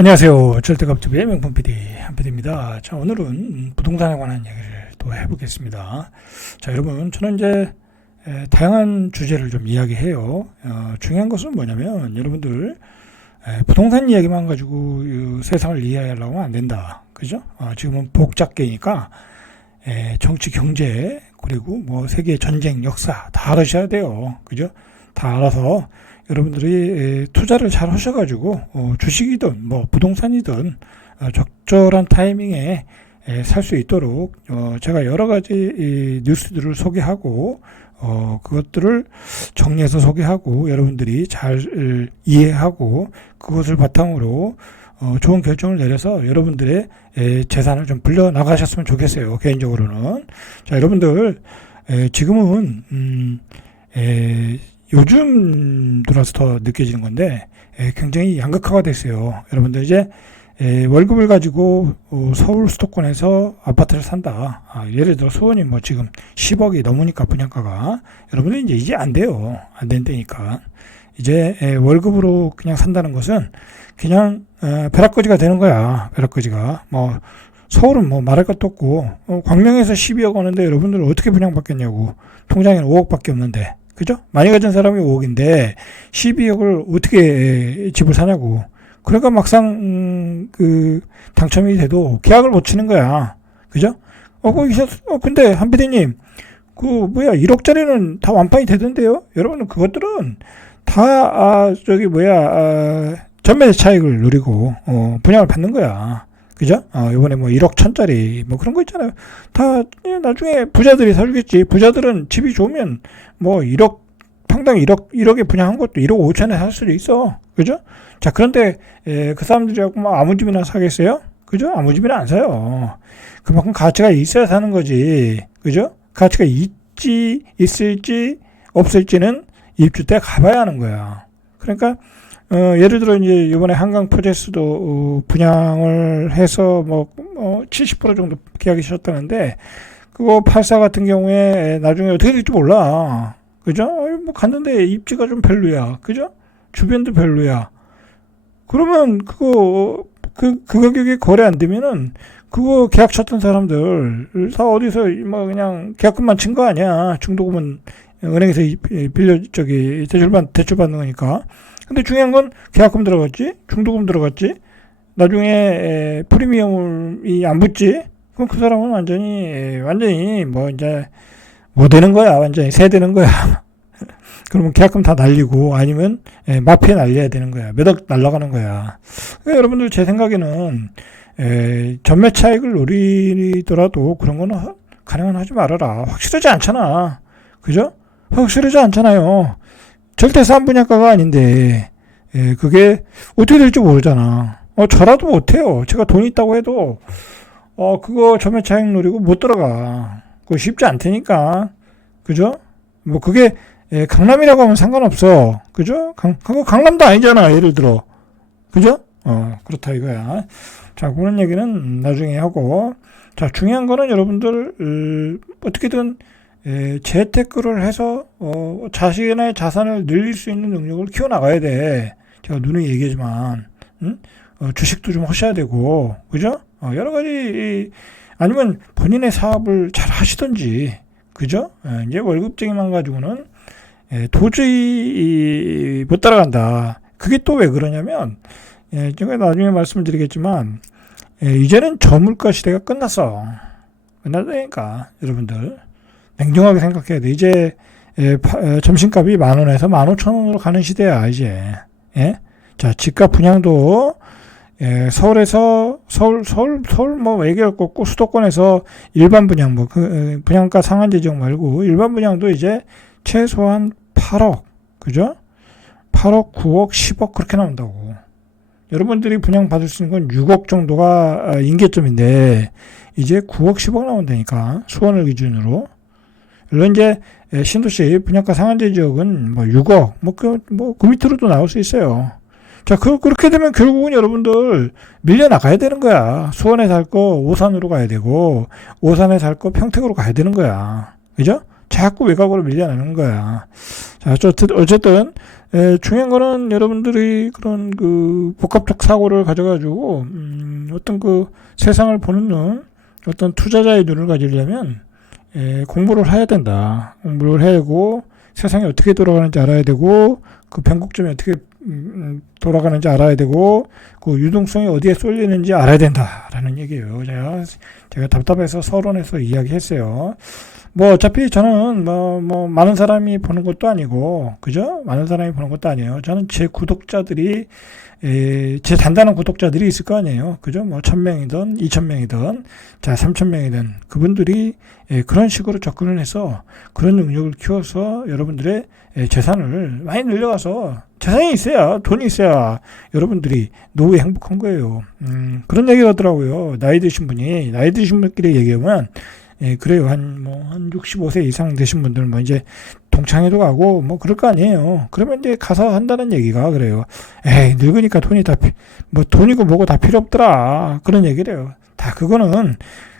안녕하세요. 절대값TV의 명품 PD 한PD입니다. 자, 오늘은 부동산에 관한 얘기를 또 해보겠습니다. 자, 여러분, 저는 이제 다양한 주제를 좀 이야기해요. 중요한 것은 뭐냐면 여러분들 부동산 이야기만 가지고 세상을 이해하려고 하면 안 된다. 그죠? 지금은 복잡계니까 정치, 경제, 그리고 뭐 세계 전쟁, 역사 다 알으셔야 돼요. 그죠? 다 알아서 여러분들이 투자를 잘 하셔가지고 주식이든 뭐 부동산이든 적절한 타이밍에 살 수 있도록 제가 여러 가지 뉴스들을 소개하고 그것들을 정리해서 소개하고 여러분들이 잘 이해하고 그것을 바탕으로 좋은 결정을 내려서 여러분들의 재산을 좀 불려 나가셨으면 좋겠어요. 개인적으로는. 자, 여러분들 지금은 요즘 들어서 더 느껴지는 건데 굉장히 양극화가 됐어요. 여러분들 이제 월급을 가지고 서울 수도권에서 아파트를 산다. 예를 들어 수원이 뭐 지금 10억이 넘으니까 분양가가 여러분들 이제 안 돼요. 안 된다니까. 이제 월급으로 그냥 산다는 것은 그냥 벼락거지가 되는 거야. 벼락거지가. 뭐 서울은 뭐 말할 것도 없고 광명에서 12억 오는데 여러분들 어떻게 분양받겠냐고. 통장에는 5억밖에 없는데. 그죠? 많이 가진 사람이 5억인데 12억을 어떻게 집을 사냐고. 그러니까 막상 당첨이 돼도 계약을 못 치는 거야. 그죠? 근데 한PD님 1억짜리는 다 완판이 되던데요. 여러분 그것들은 다 전매 차익을 누리고 분양을 받는 거야. 그죠? 이번에 뭐 1억 천짜리 뭐 그런 거 있잖아요. 다 나중에 부자들이 사주겠지. 부자들은 집이 좋으면 뭐 1억 평당 1억에 분양한 것도 1억 5천에 살 수도 있어. 그죠? 자, 그런데 그 사람들이 뭐 아무 집이나 사겠어요? 그죠? 아무 집이나 안 사요. 그만큼 가치가 있어야 사는 거지. 그죠? 가치가 있을지 없을지는 입주 때 가봐야 하는 거야. 그러니까 예를 들어 이제 이번에 한강 프로젝트도 분양을 해서 70% 정도 계약이 셨다는데 그거 84 같은 경우에 나중에 어떻게 될지 몰라. 그죠? 뭐 갔는데 입지가 좀 별로야. 그죠? 주변도 별로야. 그러면 그 가격에 거래 안 되면은 그거 계약 쳤던 사람들 다 어디서 뭐 그냥 계약금만 친 거 아니야. 중도금은 은행에서 대출 받는 거니까. 근데 중요한 건 계약금 들어갔지, 중도금 들어갔지, 나중에 프리미엄이 안 붙지. 그럼 그 사람은 완전히 뭐 이제 뭐 되는 거야, 완전히 새 되는 거야. 그러면 계약금 다 날리고 아니면 마피에 날려야 되는 거야. 몇 억 날라가는 거야. 그러니까 여러분들 제 생각에는 전매 차익을 노리더라도 그런 거는 가능한 하지 말아라. 확실하지 않잖아. 그죠? 확실하지 않잖아요. 절대 싼 분양가가 아닌데 그게 어떻게 될지 모르잖아. 저라도 못해요. 제가 돈이 있다고 해도 그거 전매 차익 노리고 못 들어가. 그거 쉽지 않다니까. 그죠? 뭐 그게 강남이라고 하면 상관없어. 그죠? 그거 강남도 아니잖아. 예를 들어. 그죠? 그렇다 이거야. 자, 그런 얘기는 나중에 하고. 자, 중요한 거는 여러분들 어떻게든 재테크를 해서 자신의 자산을 늘릴 수 있는 능력을 키워나가야 돼. 제가 누누이 얘기하지만 주식도 좀 하셔야 되고, 그죠? 여러 가지 아니면 본인의 사업을 잘 하시던지, 그죠? 이제 월급쟁이만 가지고는 도저히 못 따라간다. 그게 또 왜 그러냐면 제가 나중에 말씀드리겠지만 이제는 저물가 시대가 끝났어. 끝났다니까 여러분들. 냉정하게 생각해야 돼. 이제 점심값이 10,000원에서 15,000원으로 가는 시대야 이제. 예? 자, 집값 분양도 서울 뭐 얘기할 거 없고 수도권에서 일반 분양 분양가 상한제 지역 말고 일반 분양도 이제 최소한 8억, 그죠? 8억, 9억, 10억 그렇게 나온다고. 여러분들이 분양 받을 수 있는 건 6억 정도가 인계점인데 이제 9억, 10억 나온다니까. 수원을 기준으로. 물론 이제 신도시 분양가 상한제 지역은 뭐 6억 그 밑으로도 나올 수 있어요. 자, 그렇게 되면 결국은 여러분들 밀려 나가야 되는 거야. 수원에 살 거 오산으로 가야 되고 오산에 살 거 평택으로 가야 되는 거야. 그죠? 자꾸 외곽으로 밀려나는 거야. 자, 어쨌든 중요한 거는 여러분들이 그런 그 복합적 사고를 가져가지고 어떤 그 세상을 보는 눈, 어떤 투자자의 눈을 가지려면 공부를 해야 된다. 공부를 해야 되고 세상이 어떻게 돌아가는지 알아야 되고 그 변곡점이 어떻게 돌아가는지 알아야 되고 그 유동성이 어디에 쏠리는지 알아야 된다라는 얘기예요. 제가 답답해서 서론에서 이야기했어요. 뭐 어차피 저는 뭐 많은 사람이 보는 것도 아니고 그죠? 많은 사람이 보는 것도 아니에요. 저는 제 구독자들이 제 단단한 구독자들이 있을 거 아니에요. 그죠? 뭐 1000명이든 2000명이든 자 3000명이든 그분들이 그런 식으로 접근을 해서 그런 능력을 키워서 여러분들의 재산을 많이 늘려가서 재산이 있어야 돈이 있어야 여러분들이 노후에 행복한 거예요. 그런 얘기를 하더라고요. 나이 드신 분끼리 얘기하면 그래요. 한 65세 이상 되신 분들, 이제, 동창회도 가고, 그럴 거 아니에요. 그러면 이제 가서 한다는 얘기가 그래요. 에이, 늙으니까 돈이고 뭐고 다 필요 없더라. 그런 얘기를 해요. 다 그거는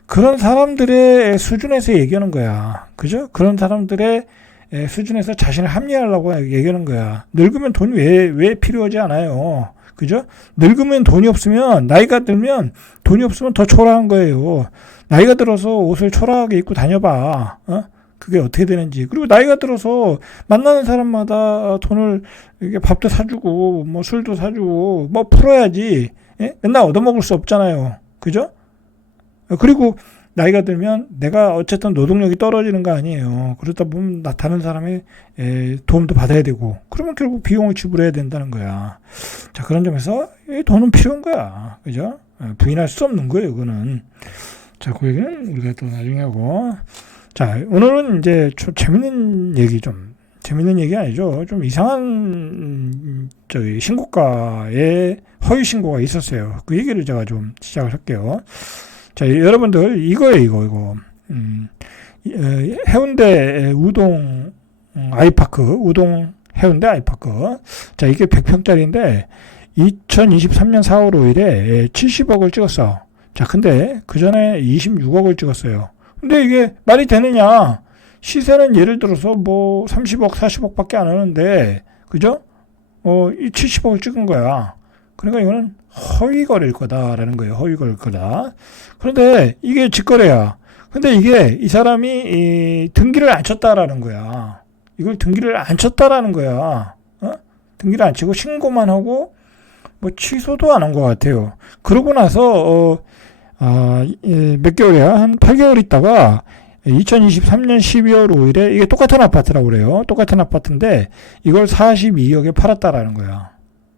그런 사람들의 수준에서 얘기하는 거야. 그죠? 그런 사람들의 수준에서 자신을 합리화하려고 얘기하는 거야. 늙으면 돈이 왜 필요하지 않아요. 그죠? 늙으면 돈이 없으면, 나이가 들면 돈이 없으면 더 초라한 거예요. 나이가 들어서 옷을 초라하게 입고 다녀봐. 그게 어떻게 되는지. 그리고 나이가 들어서 만나는 사람마다 돈을 이렇게 밥도 사주고, 술도 사주고, 풀어야지. 예? 맨날 얻어먹을 수 없잖아요. 그죠? 그리고 나이가 들면 내가 어쨌든 노동력이 떨어지는 거 아니에요. 그러다 보면 다른 사람의 도움도 받아야 되고, 그러면 결국 비용을 지불해야 된다는 거야. 자, 그런 점에서 돈은 필요한 거야. 그죠? 부인할 수 없는 거예요, 그거는. 자, 그 얘기는 우리가 또 나중에 하고. 자, 오늘은 이제 좀 재밌는 얘기 아니죠. 좀 이상한, 신고가에 허위 신고가 있었어요. 그 얘기를 제가 좀 시작을 할게요. 자, 여러분들, 이거. 해운대 우동 아이파크, 해운대 아이파크. 자, 이게 100평짜리인데, 2023년 4월 5일에 70억을 찍었어. 자, 근데 그 전에 26억을 찍었어요. 근데 이게 말이 되느냐? 시세는 예를 들어서 30억, 40억 밖에 안 하는데, 그죠? 이 70억을 찍은 거야. 그러니까 이거는 허위 거래일 거다라는 거예요. 허위 거래일 거다. 그런데 이게 직거래야. 근데 이게 이 사람이 등기를 안 쳤다라는 거야. 이걸 등기를 안 쳤다라는 거야. 등기를 안 치고 신고만 하고 취소도 안 한 것 같아요. 그러고 나서 몇 개월이야? 한 8개월 있다가 2023년 12월 5일에 이게 똑같은 아파트라고 그래요. 똑같은 아파트인데 이걸 42억에 팔았다라는 거야.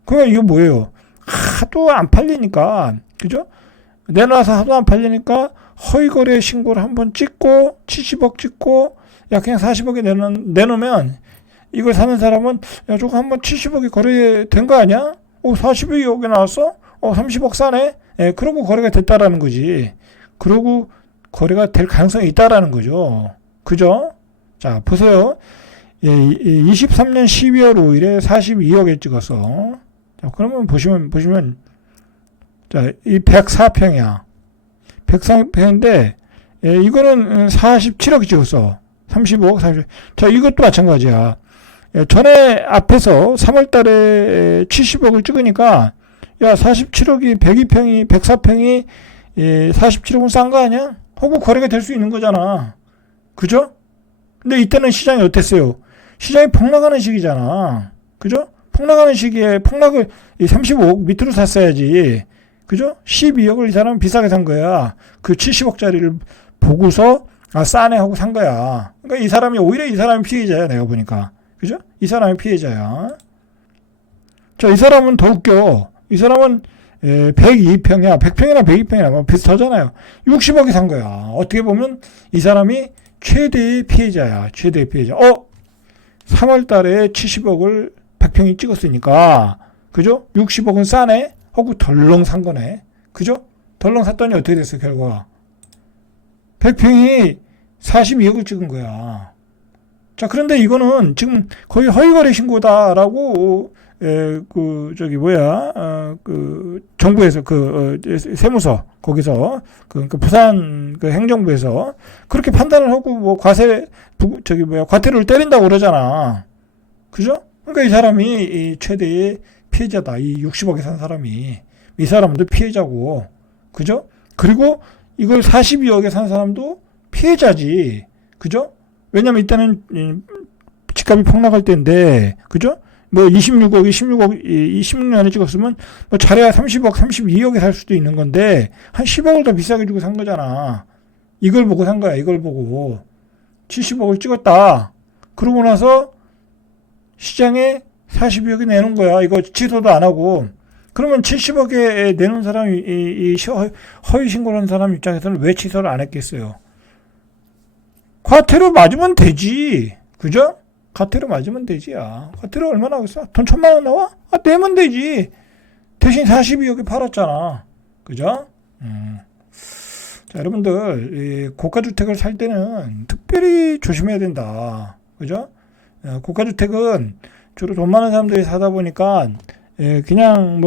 그럼 이게 뭐예요? 하도 안 팔리니까, 그죠? 내놔서 하도 안 팔리니까 허위거래 신고를 한번 찍고 70억 찍고 야 그냥 40억에 내놓으면 이걸 사는 사람은 야 저거 한번 70억이 거래된 거 아니야? 40억이 나왔어? 30억 싸네? 그러고 거래가 됐다라는 거지. 그러고 거래가 될 가능성이 있다라는 거죠. 그죠? 자, 보세요. 23년 12월 5일에 42억에 찍었어. 자, 그러면 보시면, 자, 이 104평이야. 104평인데, 이거는 47억이 찍었어. 35억, 40억. 자, 이것도 마찬가지야. 전에 앞에서 3월 달에 70억을 찍으니까, 야, 47억이 102평이, 104평이, 47억은 싼 거 아니야? 하고 거래가 될 수 있는 거잖아. 그죠? 근데 이때는 시장이 어땠어요? 시장이 폭락하는 시기잖아. 그죠? 폭락하는 시기에 폭락을 35억 밑으로 샀어야지. 그죠? 12억을 이 사람은 비싸게 산 거야. 그 70억짜리를 보고서 싸네 하고 산 거야. 그러니까 오히려 이 사람이 피해자야, 내가 보니까. 그죠? 이 사람이 피해자야. 자, 이 사람은 더 웃겨. 이 사람은 102평이야. 100평이나 102평이나 비슷하잖아요. 60억이 산 거야. 어떻게 보면 이 사람이 최대의 피해자야. 최대의 피해자. 3월 달에 70억을 100평이 찍었으니까, 그죠? 60억은 싸네? 하고 덜렁 산 거네. 그죠? 덜렁 샀더니 어떻게 됐어, 결과가? 100평이 42억을 찍은 거야. 자, 그런데 이거는 지금 거의 허위거래 신고다라고, 정부에서, 세무서, 거기서, 그러니까 부산 행정부에서 그렇게 판단을 하고, 과태료를 때린다고 그러잖아. 그죠? 그러니까 이 사람이 이 최대의 피해자다. 이 60억에 산 사람이. 이 사람도 피해자고. 그죠? 그리고 이걸 42억에 산 사람도 피해자지. 그죠? 왜냐면 이때는 집값이 폭락할 때인데, 그죠? 뭐 26억이 16억, 26년에 찍었으면 뭐 잘해야 30억, 32억에 살 수도 있는 건데 한 10억을 더 비싸게 주고 산 거잖아. 이걸 보고 산 거야. 이걸 보고 70억을 찍었다. 그러고 나서 시장에 42억이 내놓은 거야. 이거 취소도 안 하고. 그러면 70억에 내놓은 사람이 이 허위 신고를 한 사람 입장에서는 왜 취소를 안 했겠어요? 과태료 맞으면 되지. 그죠? 과태료 맞으면 되지. 과태료 얼마나 하겠어? 돈 1,000만 원 나와? 내면 되지. 대신 42억에 팔았잖아. 그죠? 자, 여러분들, 고가주택을 살 때는 특별히 조심해야 된다. 그죠? 고가주택은 주로 돈 많은 사람들이 사다 보니까, 그냥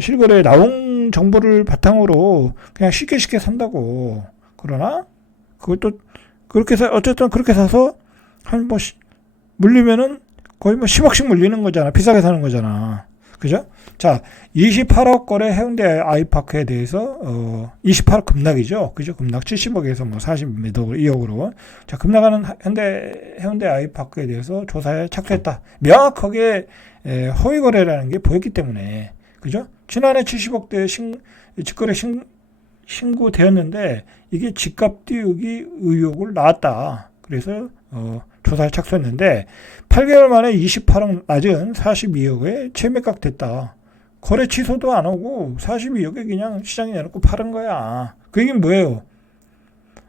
실거래에 나온 정보를 바탕으로 그냥 쉽게 산다고. 그러나, 그것도, 어쨌든 그렇게 사서, 물리면은 거의 10억씩 물리는 거잖아. 비싸게 사는 거잖아. 그죠? 자, 28억 거래 해운대 아이파크에 대해서, 28억 급락이죠. 그죠? 급락 70억에서 42억으로. 자, 급락하는 해운대 아이파크에 대해서 조사에 착수했다. 명확하게, 허위 거래라는 게 보였기 때문에. 그죠? 지난해 70억대 직거래 신고되었는데, 이게 집값 띄우기 의혹을 낳았다. 그래서, 조사에 착수했는데 8개월 만에 28억 낮은 42억에 재매각 됐다. 거래 취소도 안 하고 42억에 그냥 시장에 내놓고 파는 거야. 그 얘기는 뭐예요?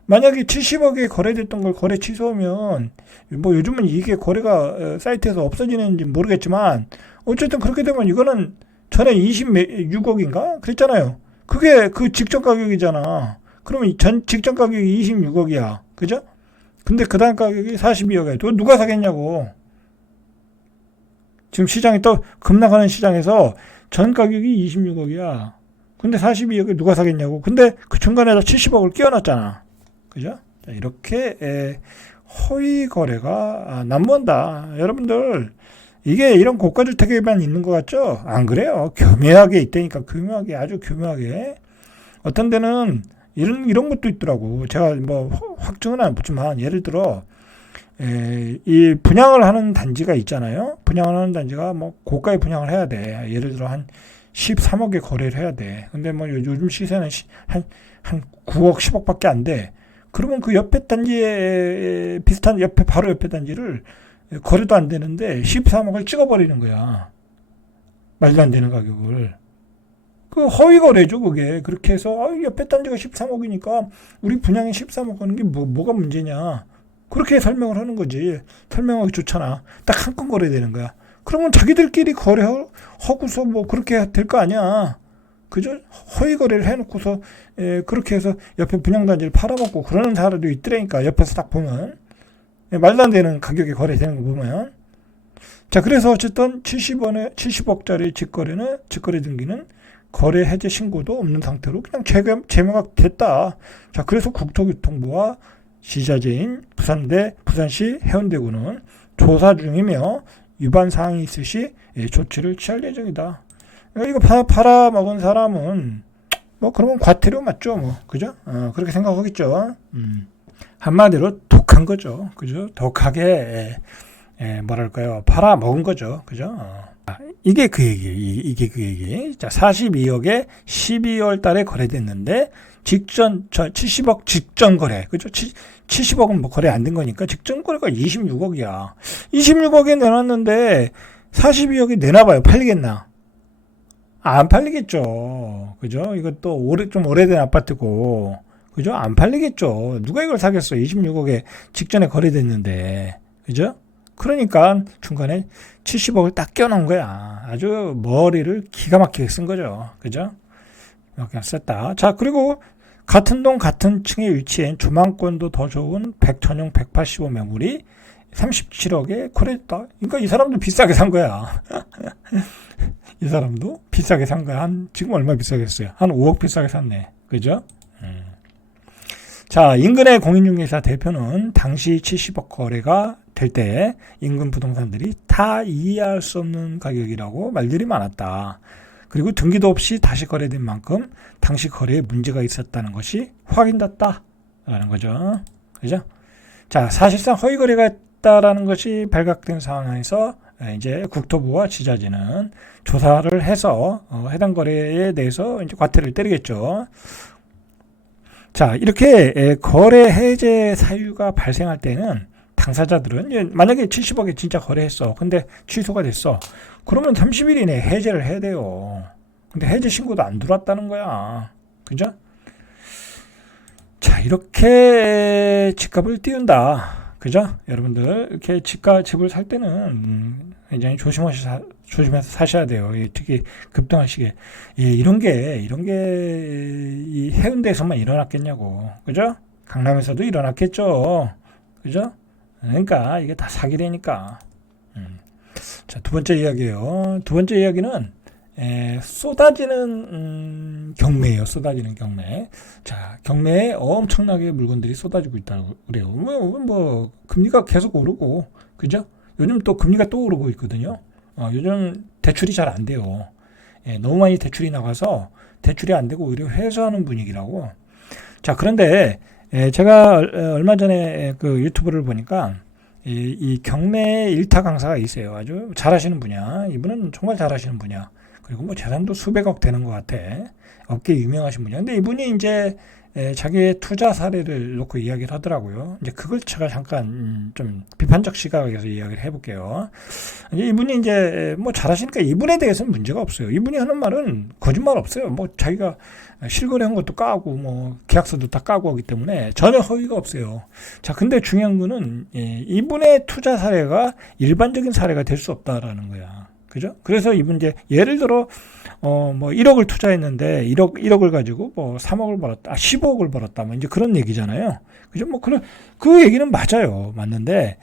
만약에 70억에 거래됐던 걸 거래 취소하면 뭐 요즘은 이게 거래가 사이트에서 없어지는지 모르겠지만 어쨌든 그렇게 되면 이거는 전에 26억인가? 그랬잖아요. 그게 그 직전 가격이잖아. 그러면 직전 가격이 26억이야. 그죠? 근데 그 다음 가격이 42억이야. 누가 사겠냐고. 지금 시장이 또 급락하는 시장에서 전 가격이 26억이야. 근데 42억에 누가 사겠냐고. 근데 그 중간에다 70억을 끼워놨잖아. 그죠? 자, 이렇게 허위 거래가 난무한다. 여러분들 이게 이런 고가주택에만 있는 것 같죠? 안 그래요. 교묘하게 있다니까. 교묘하게, 아주 교묘하게. 어떤 데는 이런 것도 있더라고. 제가 확증은 안 붙지만 예를 들어 이 분양을 하는 단지가 있잖아요. 분양을 하는 단지가 고가의 분양을 해야 돼. 예를 들어 한 13억에 거래를 해야 돼. 근데 요즘 시세는 한 9억, 10억밖에 안 돼. 그러면 그 옆에 단지에 비슷한 바로 옆에 단지를 거래도 안 되는데 13억을 찍어버리는 거야. 말도 안 되는 가격을. 그 허위 거래죠, 그게. 그렇게 해서 옆에 단지가 13억이니까 우리 분양이 13억 하는 게 뭐가 문제냐. 그렇게 설명을 하는 거지. 설명하기 좋잖아. 딱 한 건 거래되는 거야. 그러면 자기들끼리 거래하고서 그렇게 될 거 아니야. 그죠? 허위 거래를 해놓고서 그렇게 해서 옆에 분양단지를 팔아먹고 그러는 사람도 있더라니까. 옆에서 딱 보면. 말도 안 되는 가격에 거래되는 거 보면. 자, 그래서 어쨌든 70억짜리 직거래 등기는 거래 해제 신고도 없는 상태로 그냥 재매각 됐다. 자, 그래서 국토교통부와 지자체인 부산시 해운대구는 조사 중이며 위반 사항이 있을 시 조치를 취할 예정이다. 이거 팔아먹은 사람은 그러면 과태료 맞죠, 그죠? 그렇게 생각하겠죠. 한마디로 독한 거죠, 그죠? 독하게 뭐랄까요, 팔아먹은 거죠, 그죠? 이게 그 얘기. 자, 42억에 12월 달에 거래됐는데, 70억 직전 거래. 그죠? 70억은 거래 안 된 거니까, 직전 거래가 26억이야. 26억에 내놨는데, 42억에 내놔봐요. 팔리겠나? 안 팔리겠죠. 그죠? 이것도 좀 오래된 아파트고, 그죠? 안 팔리겠죠. 누가 이걸 사겠어? 26억에 직전에 거래됐는데. 그죠? 그러니까 중간에 70억을 딱 껴놓은 거야. 아주 머리를 기가 막히게 쓴 거죠. 그죠? 이렇게 썼다. 자, 그리고 같은 동 같은 층에 위치한 조망권도 더 좋은 전용 185 매물이 37억에 거래됐다. 그러니까 이 사람도 비싸게 산 거야. 이 사람도 비싸게 산 거야. 지금 얼마 비싸겠어요? 한 5억 비싸게 샀네. 그죠? 자, 인근의 공인중개사 대표는 당시 70억 거래가 될 때 인근 부동산들이 다 이해할 수 없는 가격이라고 말들이 많았다. 그리고 등기도 없이 다시 거래된 만큼 당시 거래에 문제가 있었다는 것이 확인됐다라는 거죠. 그죠? 자, 사실상 허위 거래가 있다라는 것이 발각된 상황에서 이제 국토부와 지자체는 조사를 해서 해당 거래에 대해서 이제 과태료를 때리겠죠. 자, 이렇게 거래 해제 사유가 발생할 때는 당사자들은 만약에 70억에 진짜 거래했어. 근데 취소가 됐어. 그러면 30일 이내에 해제를 해야 돼요. 근데 해제 신고도 안 들어왔다는 거야. 그죠? 자, 이렇게 집값을 띄운다. 그죠? 여러분들, 이렇게 집을 살 때는 굉장히 조심해서 사셔야 돼요. 특히 급등할 시기에. 이런 게 이 해운대에서만 일어났겠냐고. 그죠? 강남에서도 일어났겠죠. 그죠? 그러니까 이게 다 사기라니까. 자, 두 번째 이야기예요. 두 번째 이야기는 쏟아지는 경매예요. 쏟아지는 경매. 자, 경매에 엄청나게 물건들이 쏟아지고 있다고 그래요. 뭐 금리가 계속 오르고, 그죠? 요즘 또 금리가 또 오르고 있거든요. 요즘 대출이 잘 안 돼요. 너무 많이 대출이 나가서 대출이 안 되고 오히려 회수하는 분위기라고. 자, 그런데 제가 얼마 전에 그 유튜브를 보니까 이 경매 일타 강사가 있어요. 아주 잘하시는 분이야. 이분은 정말 잘하시는 분이야. 그리고 뭐 재산도 수백억 되는 것 같아. 업계 유명하신 분이야. 근데 이분이 이제 자기의 투자 사례를 놓고 이야기를 하더라고요. 이제 그걸 제가 잠깐 좀 비판적 시각에서 이야기를 해볼게요. 이제 이분이 이제 뭐 잘하시니까 이분에 대해서는 문제가 없어요. 이분이 하는 말은 거짓말 없어요. 뭐 자기가 실거래한 것도 까고 뭐 계약서도 다 까고 하기 때문에 전혀 허위가 없어요. 자, 근데 중요한 거는 이분의 투자 사례가 일반적인 사례가 될 수 없다라는 거야. 그죠? 그래서 이분 이제 예를 들어 뭐 1억을 투자했는데 1억을 가지고 뭐 3억을 벌었다, 15억을 벌었다, 뭐 이제 그런 얘기잖아요. 그죠? 뭐 그 얘기는 맞아요, 맞는데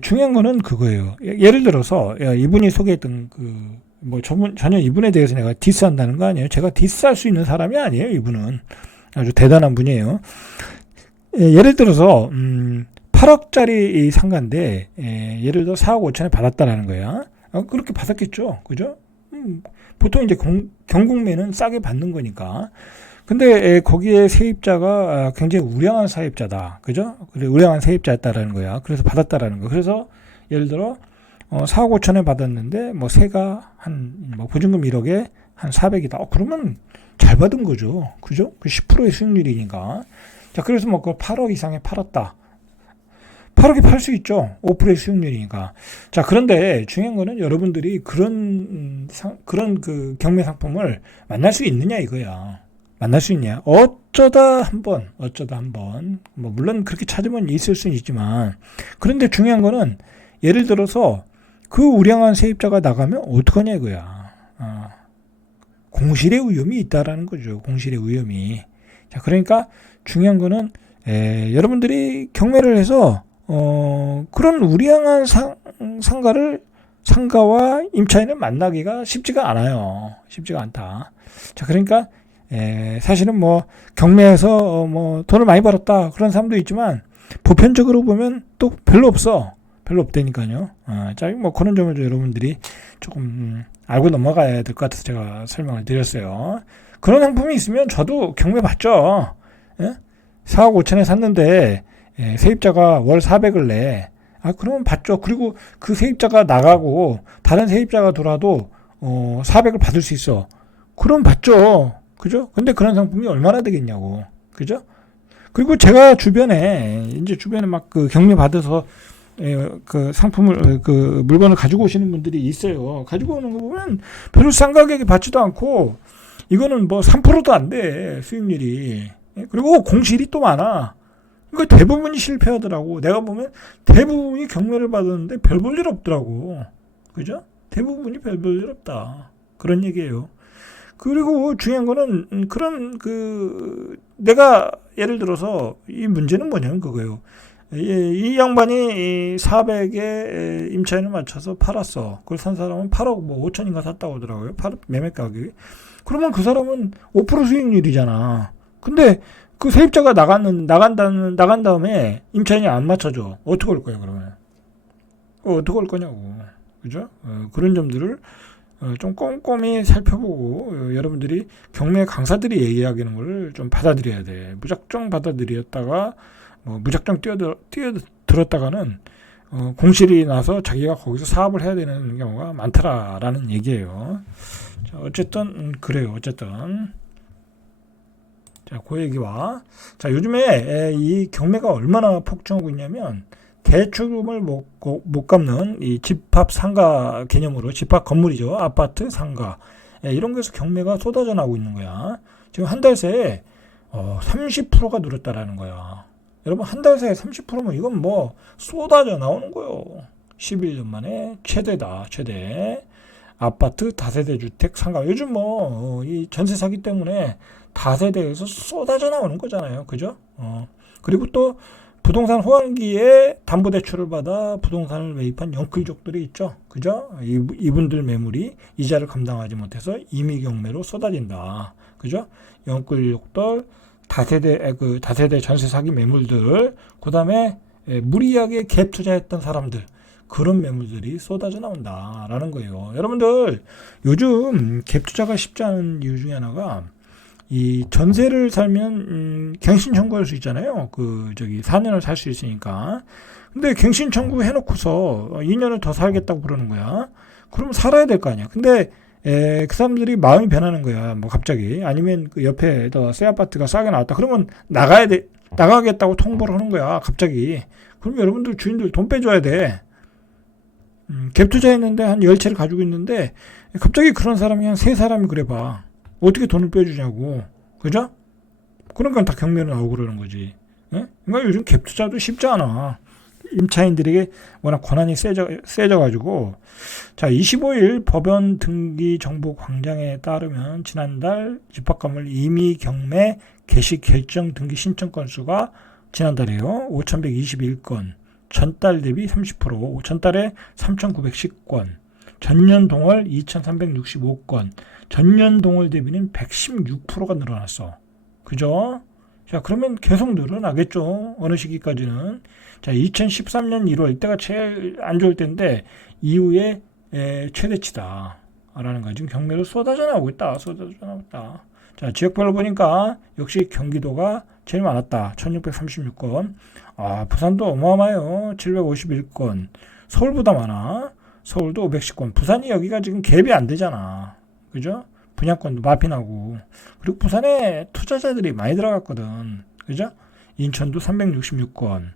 중요한 거는 그거예요. 예를 들어서 이분이 소개했던 뭐 전혀 이분에 대해서 내가 디스한다는 거 아니에요. 제가 디스할 수 있는 사람이 아니에요. 이분은 아주 대단한 분이에요. 예를 들어서 8억짜리 상가인데 예를 들어 4억 5천에 받았다라는 거야. 그렇게 받았겠죠. 그죠? 보통 이제 경공매는 싸게 받는 거니까. 근데 거기에 세입자가 굉장히 우량한 세입자다. 그죠? 그래, 우량한 세입자였다라는 거야. 그래서 받았다라는 거. 그래서 예를 들어 4억 5천에 받았는데 뭐 세가 뭐 보증금 1억에 한 400이다. 그러면 잘 받은 거죠. 그죠? 그 10%의 수익률이니까. 자, 그래서 뭐 그걸 8억 이상에 팔았다. 8억에 팔 수 있죠. 5%의 수익률이니까. 자, 그런데 중요한 거는 여러분들이 그런 그 경매 상품을 만날 수 있느냐 이거야. 만날 수 있냐. 어쩌다 한번, 뭐, 물론 그렇게 찾으면 있을 수는 있지만, 그런데 중요한 거는 예를 들어서 그 우량한 세입자가 나가면 어떡하냐 이거야. 공실의 위험이 있다라는 거죠. 공실의 위험이. 자, 그러니까 중요한 거는, 여러분들이 경매를 해서 그런 우량한 상가와 임차인을 만나기가 쉽지가 않아요. 쉽지가 않다. 자, 그러니까 사실은 뭐 경매에서 뭐 돈을 많이 벌었다 그런 사람도 있지만 보편적으로 보면 또 별로 없다니까요. 자, 뭐 그런 점을 여러분들이 조금 알고 넘어가야 될 것 같아서 제가 설명을 드렸어요. 그런 상품이 있으면 저도 경매 봤죠. 4억 5천에 샀는데 세입자가 월 400을 내. 그러면 받죠. 그리고 그 세입자가 나가고 다른 세입자가 들어와도 400을 받을 수 있어. 그럼 받죠. 그죠? 근데 그런 상품이 얼마나 되겠냐고. 그죠? 그리고 제가 주변에 막 그 경매 받아서 그 상품을 그 물건을 가지고 오시는 분들이 있어요. 가지고 오는 거 보면 별로 싼 가격에 받지도 않고 이거는 뭐 3%도 안 돼. 수익률이. 그리고 공실이 또 많아. 그러니까 대부분이 실패하더라고. 내가 보면 대부분이 경매를 받았는데 별 볼 일 없더라고. 그죠? 대부분이 별 볼 일 없다. 그런 얘기예요. 그리고 중요한 거는 그런 내가 예를 들어서 이 문제는 뭐냐면 그거예요. 이 양반이 400에 임차인을 맞춰서 팔았어. 그걸 산 사람은 8억 뭐 5천인가 샀다고 하더라고요. 매매 가격이. 그러면 그 사람은 5% 수익률이잖아. 근데 그 세입자가 나간 다음에 임차인이 안 맞춰줘. 어떻게 할 거야, 그러면? 어떻게 할 거냐고. 그죠? 그런 점들을 좀 꼼꼼히 살펴보고 여러분들이 경매 강사들이 얘기하는 걸 좀 받아들여야 돼. 무작정 받아들였다가 무작정 뛰어들었다가는 공실이 나서 자기가 거기서 사업을 해야 되는 경우가 많더라라는 얘기예요. 자, 어쨌든 그래요. 어쨌든 자, 그 얘기와 자, 요즘에 이 경매가 얼마나 폭증하고 있냐면 대출금을 못 갚는 이 집합 상가 개념으로 집합 건물이죠. 아파트 상가 이런 거에서 경매가 쏟아져 나오고 있는 거야. 지금 한 달 새에 30%가 늘었다라는 거야. 여러분 한 달 새에 30%면 이건 쏟아져 나오는 거요. 11년 만에 최대다. 최대. 아파트 다세대 주택 상가. 요즘 이 전세 사기 때문에 다세대에서 쏟아져 나오는 거잖아요. 그죠? 그리고 또 부동산 호황기에 담보대출을 받아 부동산을 매입한 영끌족들이 있죠. 그죠? 이분들 매물이 이자를 감당하지 못해서 임의경매로 쏟아진다. 그죠? 영끌족들, 다세대 전세 사기 매물들, 그 다음에 무리하게 갭 투자했던 사람들, 그런 매물들이 쏟아져 나온다라는 거예요. 여러분들, 요즘 갭 투자가 쉽지 않은 이유 중에 하나가 이 전세를 살면 갱신 청구할 수 있잖아요. 4년을 살 수 있으니까. 근데 갱신 청구 해놓고서 2년을 더 살겠다고 그러는 거야. 그러면 살아야 될 거 아니야. 근데 그 사람들이 마음이 변하는 거야. 갑자기 아니면 그 옆에 더 새 아파트가 싸게 나왔다. 그러면 나가겠다고 통보를 하는 거야. 갑자기. 그럼 여러분들 주인들 돈 빼줘야 돼. 갭 투자했는데 한 10채를 가지고 있는데 갑자기 그런 사람이 한 3사람이 그래봐. 어떻게 돈을 빼주냐고. 그죠? 그러니까 다 경매로 나오고 그러는 거지. 예? 그러니까 요즘 갭 투자도 쉽지 않아. 임차인들에게 워낙 권한이 세져가지고. 자, 25일 법원 등기 정보 광장에 따르면 지난달 집합건물 임의 경매 개시 결정 등기 신청 건수가 지난달에요. 5,121건. 전달 대비 30%. 전달에 3,910건. 전년 동월 2,365건. 전년 동월 대비는 116%가 늘어났어. 그죠? 자, 그러면 계속 늘어나겠죠. 어느 시기까지는. 자, 2013년 1월, 이때가 제일 안 좋을 때인데, 이후에 최대치다. 라는 거. 지금 경매로 쏟아져 나오고 있다. 자, 지역별로 보니까 역시 경기도가 제일 많았다. 1636건. 부산도 어마어마해요. 751건. 서울보다 많아. 서울도 510건. 부산이 여기가 지금 갭이 안 되잖아. 그죠? 분양권도 마피나고. 그리고 부산에 투자자들이 많이 들어갔거든. 그죠? 인천도 366건.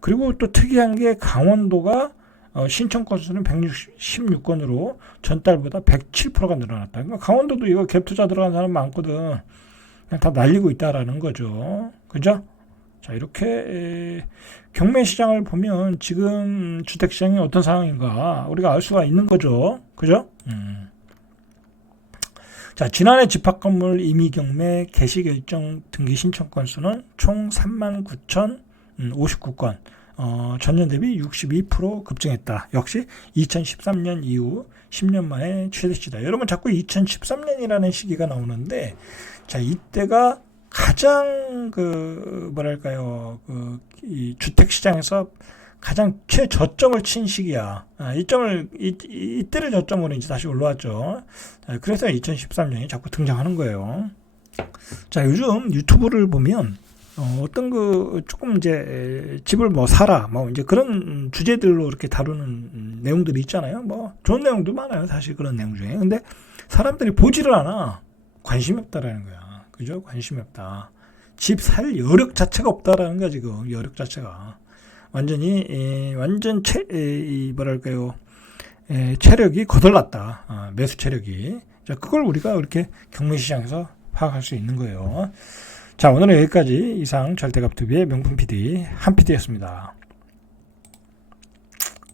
그리고 또 특이한 게 강원도가 신청 건수는 166건으로 전달보다 107%가 늘어났다. 그러니까 강원도도 이거 갭 투자 들어간 사람 많거든. 그냥 다 날리고 있다라는 거죠. 그죠? 자, 이렇게 경매 시장을 보면 지금 주택 시장이 어떤 상황인가 우리가 알 수가 있는 거죠. 그죠? 자, 지난해 집합건물 임의경매 개시결정 등기 신청 건수는 총 39,059건. 전년 대비 62% 급증했다. 역시 2013년 이후 10년 만에 최대치다. 여러분 자꾸 2013년이라는 시기가 나오는데, 자, 이때가 가장 이 주택 시장에서 가장 최저점을 친 시기야. 이때를 저점으로 이제 다시 올라왔죠. 그래서 2013년이 자꾸 등장하는 거예요. 자, 요즘 유튜브를 보면 조금 이제 집을 사라 이제 그런 주제들로 이렇게 다루는 내용들이 있잖아요. 좋은 내용도 많아요. 사실 그런 내용 중에. 근데 사람들이 보지를 않아. 관심이 없다라는 거야. 그죠? 관심이 없다. 집 살 여력 자체가 없다라는 거야, 지금. 여력 자체가. 완전 체력이 거덜났다. 매수 체력이. 자, 그걸 우리가 이렇게 경매 시장에서 파악할 수 있는 거예요. 자, 오늘은 여기까지 이상 절대값TV의 명품 PD 한 PD였습니다.